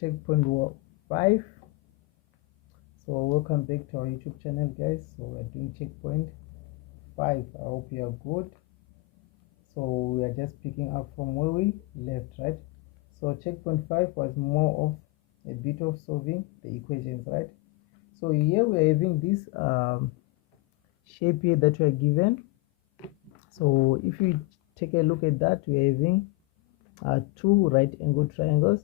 checkpoint 5. So welcome back to our YouTube channel, guys. So we're doing checkpoint 5. I hope you are good. So we are just picking up from where we left, right? So checkpoint 5 was more of a bit of solving the equations, right? So here we are having this shape here that we are given. So if you take a look at that, we are having two right angle triangles.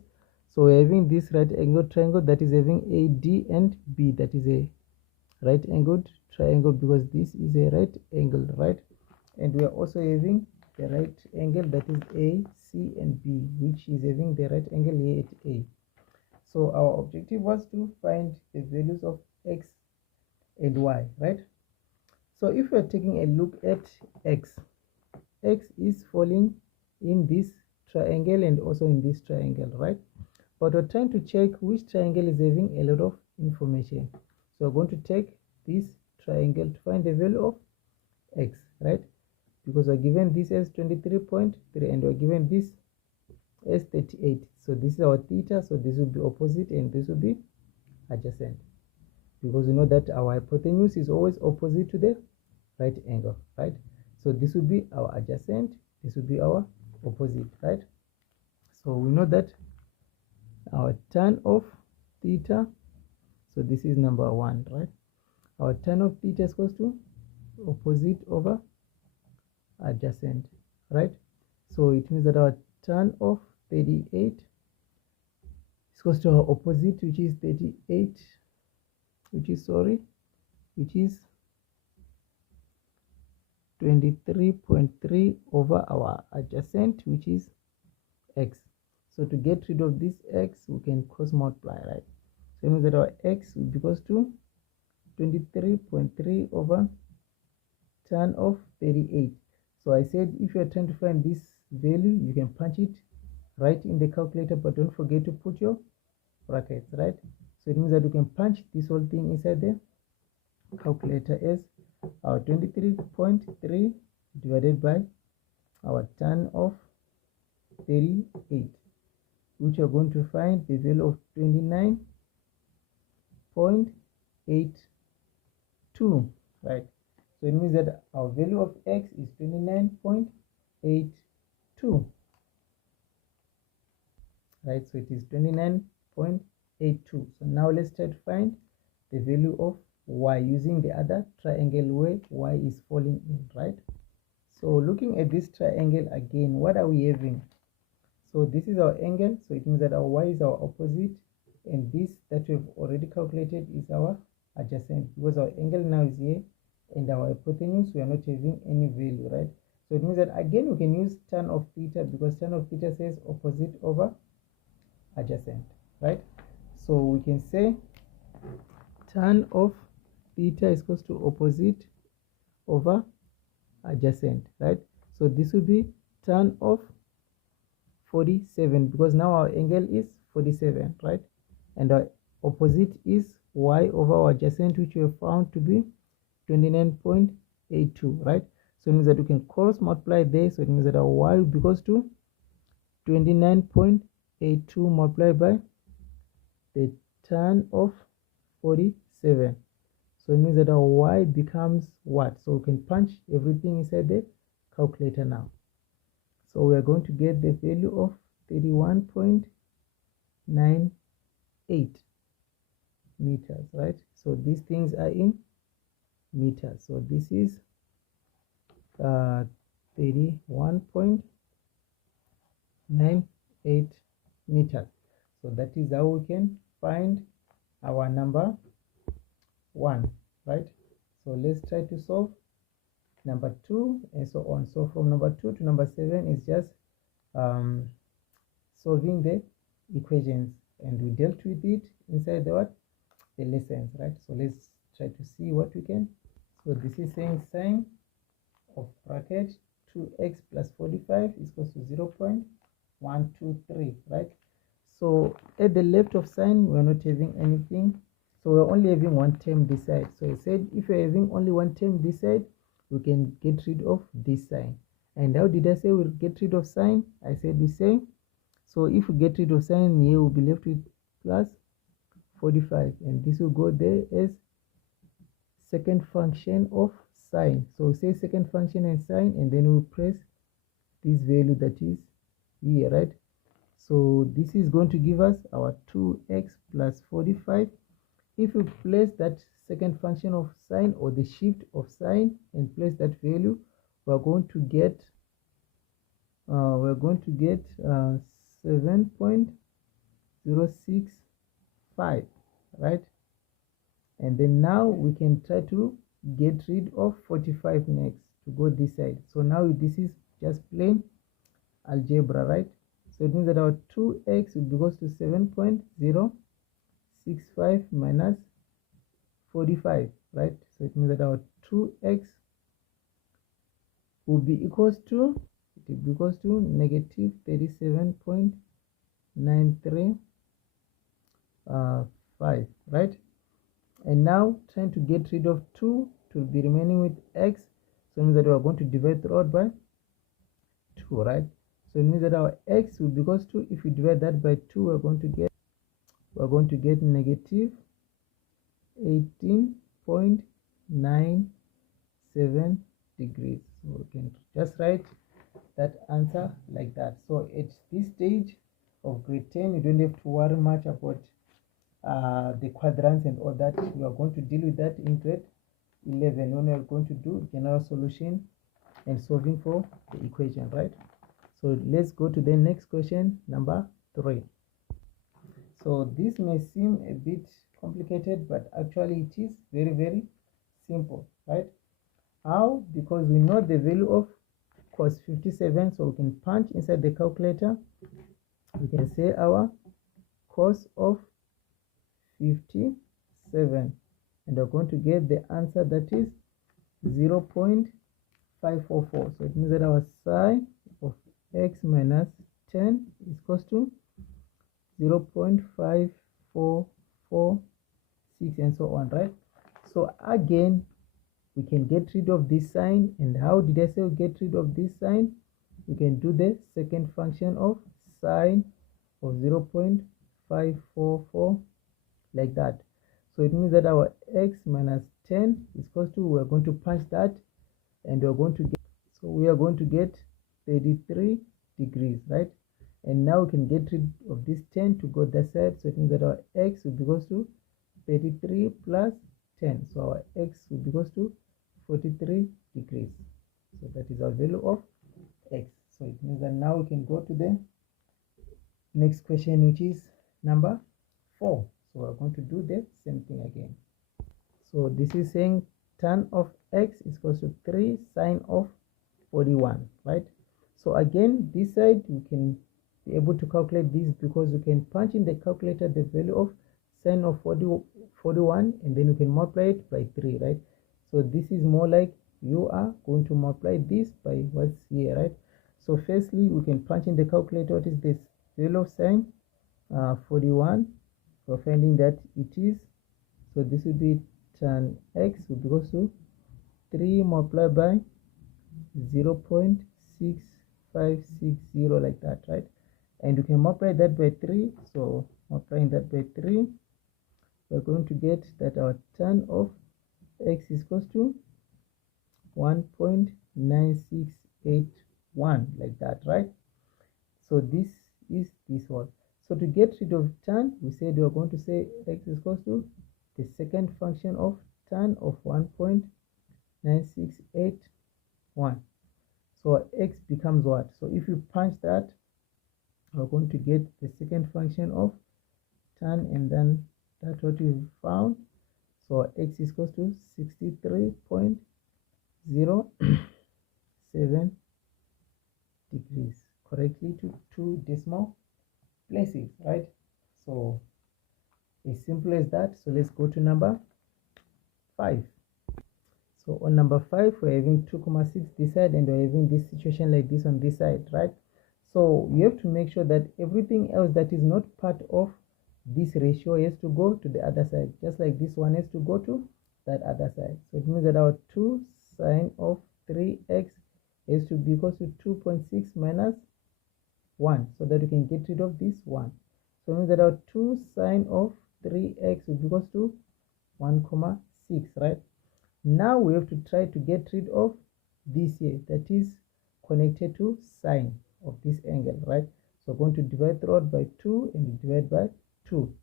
So we're having this right angle triangle that is having AD and B, that is a right angled triangle because this is a right angle, right? And we are also having the right angle that is A, C and B, which is having the right angle here at A. So our objective was to find the values of X and Y, right? So if we are taking a look at X is falling in this triangle and also in this triangle, right? But we're trying to check which triangle is having a lot of information. So we're going to take this triangle to find the value of X, right? Because we're given this as 23.3 and we're given this as 38. So this is our theta, so this will be opposite and this will be adjacent. Because we know that our hypotenuse is always opposite to the right angle, right? So this will be our adjacent, this will be our opposite, right? So we know that our tan of theta, so this is number 1, right? Our tan of theta is equals to opposite over adjacent, right? So it means that our tan of 38 is equals to our opposite, which is 38, which is 23.3 over our adjacent, which is X. So to get rid of this X, we can cross multiply, right? So it means that our X will be equals to 23.3 over tan of 38. So I said if you are trying to find this value, you can punch it right in the calculator, but don't forget to put your brackets, right? So it means that you can punch this whole thing inside the calculator as our 23.3 divided by our tan of 38, which are going to find the value of 29.82, right? So it means that our value of X is 29.82, right? So it is 29.82. So now let's try to find the value of Y using the other triangle where Y is falling in, right? So looking at this triangle again, what are we having? So this is our angle, so it means that our Y is our opposite, and this that we've already calculated is our adjacent, because our angle now is here and our hypotenuse we are not having any value, right? So it means that again we can use tan of theta, because tan of theta says opposite over adjacent, right? So we can say tan of theta is equals to opposite over adjacent, right? So this will be tan of 47, because now our angle is 47, right? And our opposite is Y over our adjacent, which we have found to be 29.82, right? So it means that we can cross multiply there. So it means that our Y will be equals to 29.82 multiplied by the tan of 47. So it means that our Y becomes what? So we can punch everything inside the calculator now. So we are going to get the value of 31.98 meters, right? So these things are in meters. So this is 31.98 meters. So that is how we can find our number 1, right? So let's try to solve number 2 and so on. So from number 2 to number 7 is just solving the equations, and we dealt with it inside the lessons, right? So let's try to see what we can. So this is saying sine of bracket 2x plus 45 is equals to 0.123, right? So at the left of sine we're not having anything, so we're only having one term this side. So I said if you're having only one term this side, we can get rid of this sign. And how did I say we'll get rid of sine? I said we say, so if we get rid of sine here, we'll be left with plus 45, and this will go there as second function of sine. So we say second function and sine, and then we'll press this value that is here, right? So this is going to give us our 2x plus 45. If we place that second function of sine or the shift of sine and place that value, we're going to get 7.065, right? And then now we can try to get rid of 45 next to go this side. So now this is just plain algebra, right? So it means that our 2x will be equals to 7.065 minus 45, right? So it means that our 2x will be equals to negative 37.935, right? And now trying to get rid of 2 to be remaining with x, so it means that we are going to divide throughout by 2, right? So it means that our x will be equals to, if we divide that by 2, we're going to get negative 18.97 degrees. So we can just write that answer like that. So at this stage of grade 10, you don't have to worry much about the quadrants and all that. We are going to deal with that in grade 11 when we are going to do general solution and solving for the equation, right? So let's go to the next question, number 3. So this may seem a bit complicated, but actually it is very, very simple, right? How? Because we know the value of cos 57, so we can punch inside the calculator. We can say our cos of 57, and we're going to get the answer that is 0.544. So it means that our sine of x minus 10 is equals to 0.5446, and so on, right? So again, we can get rid of this sign. And how did I say we get rid of this sign? We can do the second function of sine of 0.544 like that. So it means that our x minus 10 is equals to, we're going to punch that, and we're going to get, so we are going to get 33 degrees, right? And now we can get rid of this 10 to go that side. So it means that our x will be equals to 33 plus 10. So our x will be equals to 43 degrees. So that is our value of x. So it means that now we can go to the next question, which is number 4. So we're going to do the same thing again. So this is saying tan of x is equals to 3 sine of 41, right? So again, this side we can be able to calculate this, because we can punch in the calculator the value of sine of 41, and then you can multiply it by 3, right? So this is more like you are going to multiply this by what's here, right? So firstly, we can punch in the calculator what is this value of sine 41. We're finding that it is, so this will be tan x will be equals to 3 multiplied by 0.6560 like that, right? And you can multiply that by 3. So multiplying that by 3, we're going to get that our tan of x is equals to 1.9681 like that, right? So this is this one. So to get rid of tan, we said we are going to say x is equals to the second function of tan of 1.9681. So x becomes what? So if you punch that, we're going to get the second function of tan, and then that's what we found. So x is equals to 63.07 degrees, correctly to 2 decimal places, right? So as simple as that. So let's go to number 5. So on number 5, we're having 2,6 this side, and we're having this situation like this on this side, right? So you have to make sure that everything else that is not part of this ratio has to go to the other side, just like this one has to go to that other side. So it means that our 2 sine of 3x has to be equal to 2.6 minus 1, so that we can get rid of this 1. So it means that our 2 sine of 3x will be equals to 1,6, right? Now we have to try to get rid of this here, that is connected to sine of this angle, right? So we're going to divide throughout by 2 and divide by 2.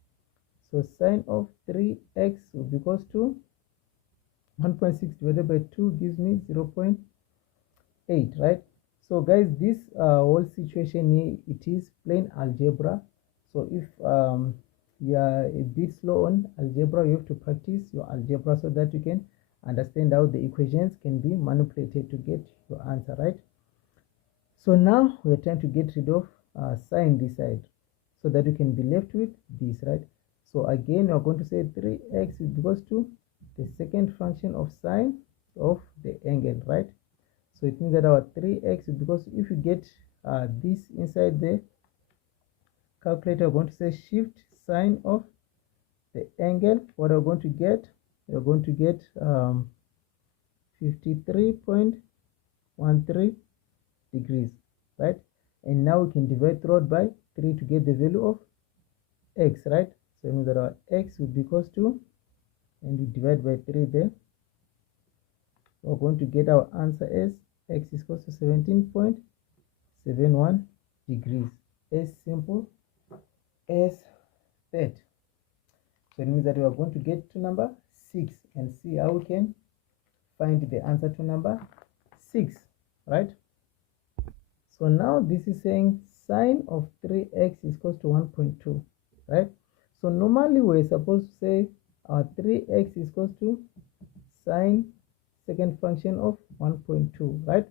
So sine of 3x will be equals to 1.6 divided by 2 gives me 0.8, right? So guys, this whole situation here, it is plain algebra. So if you are a bit slow on algebra, you have to practice your algebra so that you can understand how the equations can be manipulated to get your answer, right? So now we're trying to get rid of sine this side so that you can be left with this, right? So again, we're going to say 3x is equals to the second function of sine of the angle, right? So it means that our 3x is because if you get this inside the calculator, we're going to say shift sine of the angle. What we're going to get, we're going to get 53.13 degrees, right? And now we can divide throughout by 3 to get the value of x, right? So it means that our x will be equals to, and we divide by 3 there, we're going to get our answer as x is equals to 17.71 degrees. As simple as that. So it means that we are going to get to number 6 and see how we can find the answer to number 6, right? So now this is saying sine of 3x is equals to 1.2, right? So normally we're supposed to say 3x is equals to sine second function of 1.2, right?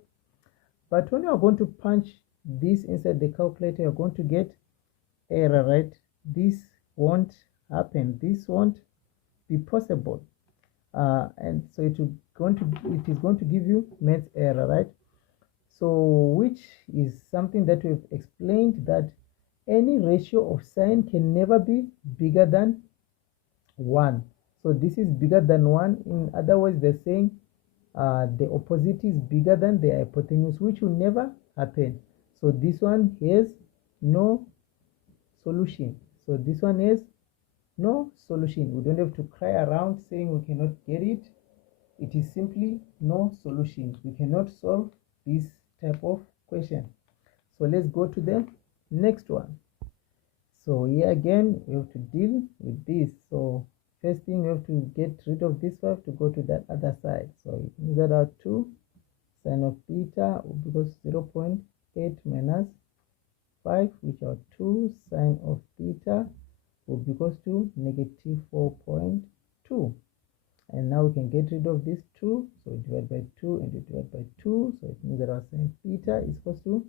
But when you are going to punch this inside the calculator, you're going to get error, right? This won't happen. This won't be possible. And so it is going to give you math error, right? So which is something that we've explained, that any ratio of sine can never be bigger than 1. So this is bigger than 1. In other words, they're saying the opposite is bigger than the hypotenuse, which will never happen. So this one has no solution. So this one has no solution. We don't have to cry around saying we cannot get it. It is simply no solution. We cannot solve this type of question. So let's go to the next one. So here again, we have to deal with this. So first thing, we have to get rid of this 5 to go to that other side. So it means that our 2 sine of theta will be equals to 0.8 minus 5, which are 2 sine of theta will be equals to negative 4.2. And now we can get rid of this 2. So we divide by 2 and we divide by 2. So it means that our sine theta is equals to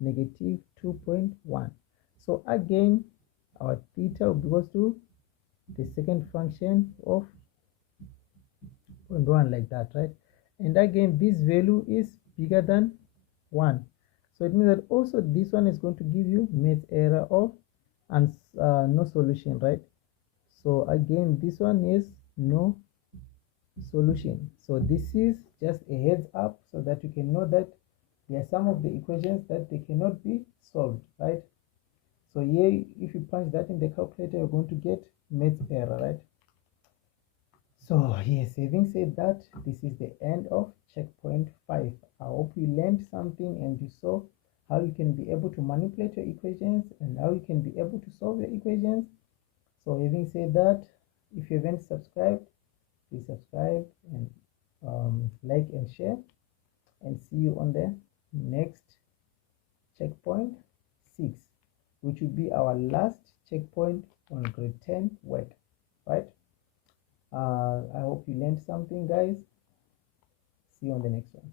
negative 2.1. So again, our theta will be equals to the second function of 0.1, like that, right? And again, this value is bigger than 1. So it means that also this one is going to give you math error of and no solution, right? So again, this one is no solution. So this is just a heads up so that you can know that there are some of the equations that they cannot be solved, right? So here, if you punch that in the calculator, you're going to get math error, right? So yes, having said that, this is the end of checkpoint 5. I hope you learned something and you saw how you can be able to manipulate your equations and how you can be able to solve your equations. So having said that, if you haven't subscribed, please subscribe and like and share, and see you on the next checkpoint 6, which will be our last checkpoint on grade 10 work, right? I hope you learned something, guys. See you on the next one.